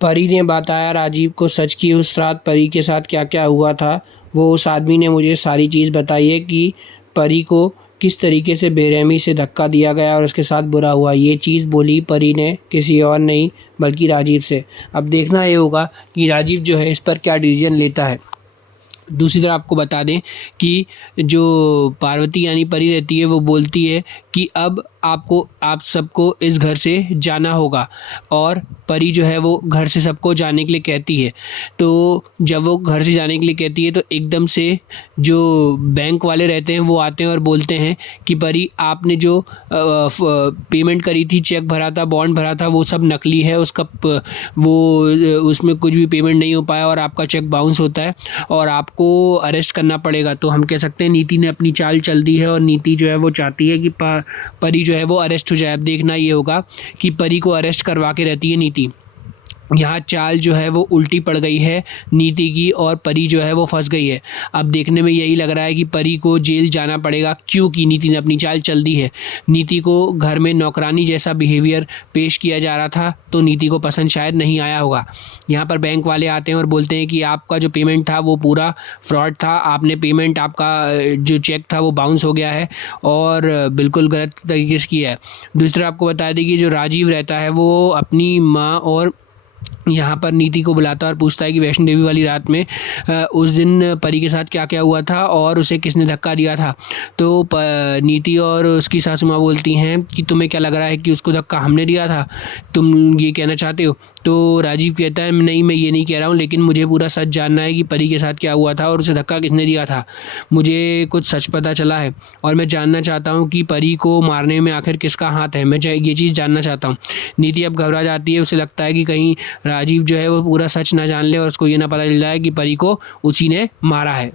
परी ने बताया राजीव को सच कि उस रात परी के साथ क्या क्या हुआ था। वो उस आदमी ने मुझे सारी चीज़ बताई है कि परी को किस तरीके से बेरहमी से धक्का दिया गया और उसके साथ बुरा हुआ। ये चीज़ बोली परी ने किसी और नहीं बल्कि राजीव से। अब देखना ये होगा कि राजीव जो है इस पर क्या डिसीजन लेता है। दूसरी तरफ आपको बता दें कि जो पार्वती यानी परी रहती है वो बोलती है कि अब आप सबको इस घर से जाना होगा और परी जो है वो घर से सबको जाने के लिए कहती है। तो जब वो घर से जाने के लिए कहती है तो एकदम से जो बैंक वाले रहते हैं वो आते हैं और बोलते हैं कि परी आपने जो पेमेंट करी थी, चेक भरा था, बॉन्ड भरा था, वो सब नकली है। उसमें कुछ भी पेमेंट नहीं हो पाया और आपका चेक बाउंस होता है और आपको अरेस्ट करना पड़ेगा। तो हम कह सकते हैं नीति ने अपनी चाल चल दी है और नीति जो है वो चाहती है कि परी जो है वो अरेस्ट हो जाए। अब देखना ये होगा कि परी को अरेस्ट करवा के रहती है नीति। यहाँ चाल जो है वो उल्टी पड़ गई है नीति की और परी जो है वो फंस गई है। अब देखने में यही लग रहा है कि परी को जेल जाना पड़ेगा क्योंकि नीति ने अपनी चाल चल दी है। नीति को घर में नौकरानी जैसा बिहेवियर पेश किया जा रहा था तो नीति को पसंद शायद नहीं आया होगा। यहाँ पर बैंक वाले आते हैं और बोलते हैं कि आपका जो पेमेंट था वो पूरा फ्रॉड था, आपने पेमेंट आपका जो चेक था वो बाउंस हो गया है और बिल्कुल गलत तरीके से किया है। दूसरा आपको बता दें कि जो राजीव रहता है वो अपनी माँ और यहाँ पर नीति को बुलाता है और पूछता है कि वैष्णो देवी वाली रात में उस दिन परी के साथ क्या क्या हुआ था और उसे किसने धक्का दिया था। तो नीति और उसकी सासू माँ बोलती हैं कि तुम्हें क्या लग रहा है कि उसको धक्का हमने दिया था, तुम ये कहना चाहते हो। तो राजीव कहता है नहीं, मैं ये नहीं कह रहा हूँ, लेकिन मुझे पूरा सच जानना है कि परी के साथ क्या हुआ था और उसे धक्का किसने दिया था। मुझे कुछ सच पता चला है और मैं जानना चाहता हूँ कि परी को मारने में आखिर किसका हाथ है। मैं ये चीज़ जानना चाहता हूँ। नीति अब घबरा जाती है, उसे लगता है कि कहीं राजीव जो है वो पूरा सच ना जान ले और उसको ये ना पता चल जाए कि परी को उसी ने मारा है।